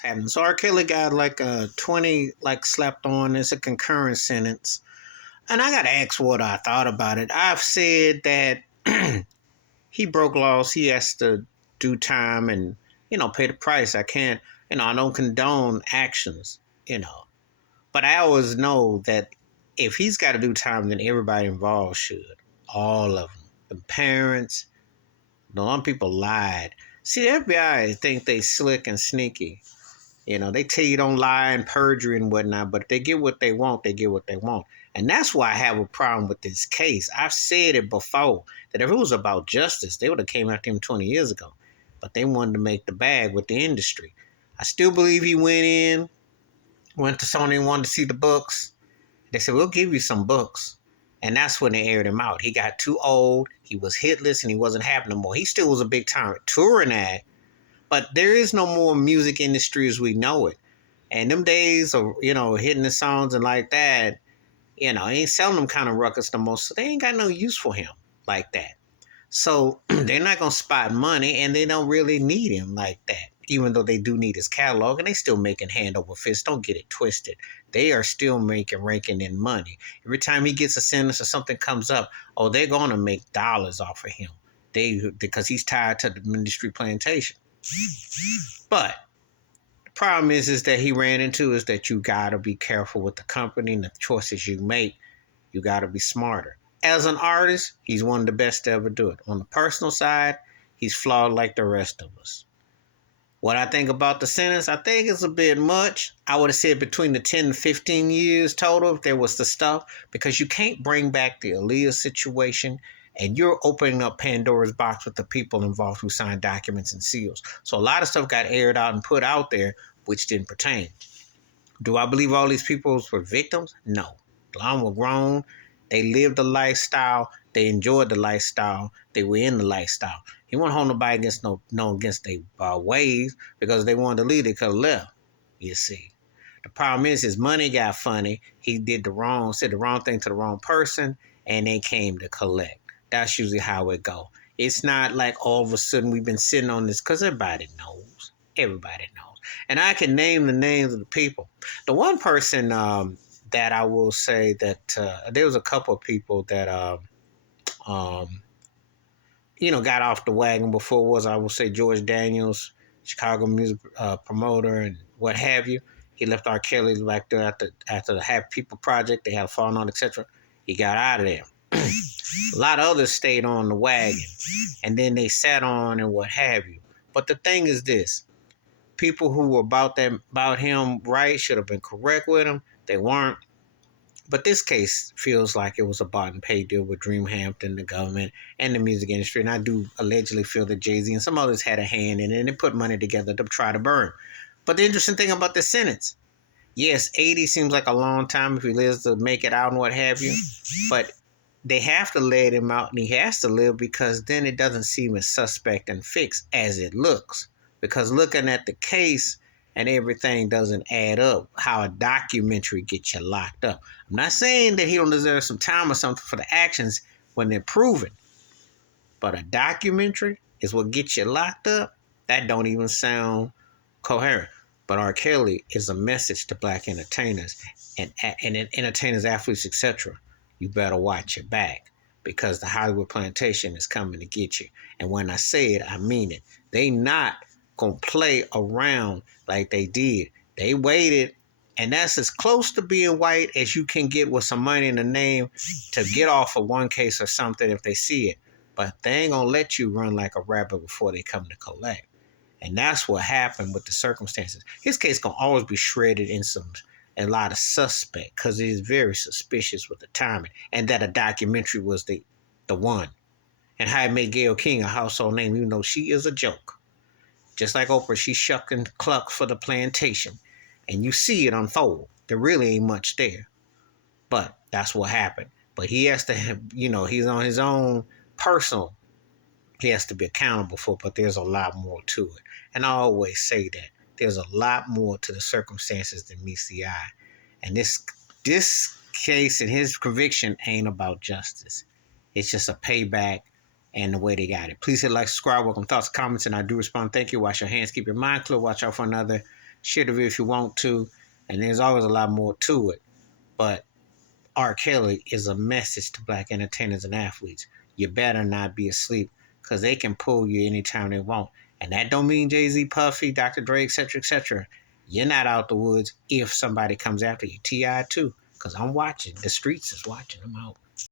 what's happening. So R. Kelly got like a 20 like slapped on. It's a concurrent sentence. And I gotta ask what I thought about it. I've said that he broke laws. He has to do time and, pay the price. I can't, I don't condone actions, But I always know that if he's got to do time, then everybody involved should. All of them. The parents, the one people lied. See, the FBI think they slick and sneaky. They tell you don't lie and perjury and whatnot, but if they get what they want, they get what they want. And that's why I have a problem with this case. I've said it before, that if it was about justice, they would have came after him 20 years ago. But they wanted to make the bag with the industry. I still believe he went to Sony and wanted to see the books. They said, we'll give you some books. And that's when they aired him out. He got too old, he was hitless, and he wasn't having no more. He still was a big time touring act, but there is no more music industry as we know it. And them days of, hitting the songs and like that, he ain't selling them kind of records no more. So they ain't got no use for him like that. So they're not going to spot money, and they don't really need him like that, even though they do need his catalog, and they still making hand over fist. Don't get it twisted. They are still raking in money. Every time he gets a sentence or something comes up, they're going to make dollars off of him. Because he's tied to the Ministry Plantation. But the problem is that he ran into is that you got to be careful with the company and the choices you make. You got to be smarter. As an artist, he's one of the best to ever do it. On the personal side, he's flawed like the rest of us. What I think about the sentence, I think it's a bit much. I would have said between the 10 and 15 years total if there was the stuff, because you can't bring back the Aaliyah situation, and you're opening up Pandora's box with the people involved who signed documents and seals. So a lot of stuff got aired out and put out there, which didn't pertain. Do I believe all these people were victims? No. A lot of them were grown. They lived the lifestyle. They enjoyed the lifestyle. They were in the lifestyle. He wasn't holding nobody against their ways, because they wanted to leave. They could have left, you see. The problem is his money got funny. He said the wrong thing to the wrong person, and they came to collect. That's usually how it go. It's not like all of a sudden we've been sitting on this, because everybody knows. Everybody knows. And I can name the names of the people. The one person that I will say that there was a couple of people that got off the wagon before was, I will say, George Daniels, Chicago music promoter and what have you. He left R. Kelly back there after the Happy People Project. They had a falling out, etc. He got out of there. A lot of others stayed on the wagon, and then they sat on and what have you. But the thing is this. People who were about him right should have been correct with him. They weren't. But this case feels like it was a bought and pay deal with Dreamhampton, the government, and the music industry. And I do allegedly feel that Jay-Z and some others had a hand in it, and they put money together to try to burn. But the interesting thing about this sentence, yes, 80 seems like a long time if he lives to make it out and what have you. But they have to let him out, and he has to live, because then it doesn't seem as suspect and fixed as it looks. Because looking at the case and everything doesn't add up, how a documentary gets you locked up. I'm not saying that he don't deserve some time or something for the actions when they're proven. But a documentary is what gets you locked up? That don't even sound coherent. But R. Kelly is a message to black entertainers and entertainers, athletes, etc. You better watch your back, because the Hollywood Plantation is coming to get you. And when I say it, I mean it. They not going to play around like they did. They waited, and that's as close to being white as you can get with some money in the name to get off of one case or something if they see it. But they ain't going to let you run like a rabbit before they come to collect. And that's what happened with the circumstances. His case going to always be shredded in a lot of suspect, because it is very suspicious with the timing, and that a documentary was the one. And how it made Gayle King a household name, even though she is a joke. Just like Oprah, she shuck and cluck for the plantation. And you see it unfold. There really ain't much there. But that's what happened. But he has to have, he's on his own personal. He has to be accountable for it, but there's a lot more to it. And I always say that. There's a lot more to the circumstances than meets the eye. And this case and his conviction ain't about justice. It's just a payback and the way they got it. Please hit like, subscribe, welcome thoughts, comments, and I do respond. Thank you. Wash your hands, keep your mind clear, watch out for another shit of it if you want to, and there's always a lot more to it. But R. Kelly is a message to black entertainers and athletes. You better not be asleep because they can pull you anytime they want. And that don't mean Jay-Z, Puffy, Dr. Dre, etc., etc. You're not out the woods if somebody comes after you. T.I. too, because I'm watching. The streets is watching. I'm out.